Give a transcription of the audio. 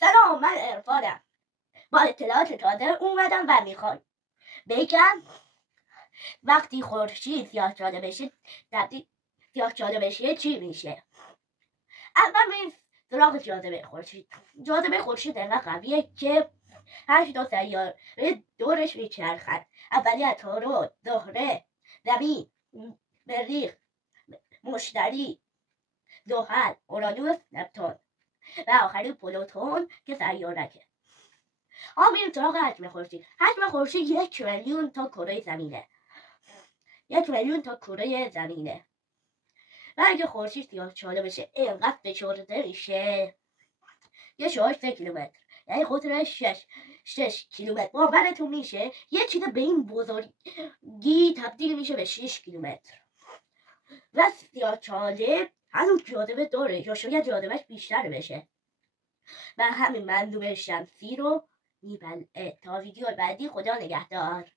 سلام، من عرفانم. با اطلاعات تازه اومدم و میخوام بگم وقتی خورشید سیاه‌چاله بشه چی میشه. اول بریم سراغ جاذبه خورشید. جاذبه خورشید انقدر قویه که 8 سیاره دورش میچرخد. اولی عطارد، زهره، زمین، مریخ، مشتری، زحل، اورانوس، نپتون و آخری پلوتون که سیارکه. میریم سراغ حجم خورشید. حجم خورشید 1 میلیون تا کره زمینه. 1 میلیون تا کره زمینه. و اگه خورشید سیاه‌چاله بشه اینقدر فشرده میشه 1.3 کیلومتر، یعنی قطرش 6 کیلومتر. باورتون میشه یه چیز به این بزرگی تبدیل میشه به 6 کیلومتر. و سیاه‌چاله هنوز جاذبه داره یا شاید جاذبهش بیشتر بشه و همین منظومه شمسی رو میبلعه. تا ویدیو بعدی، خدا نگهدار.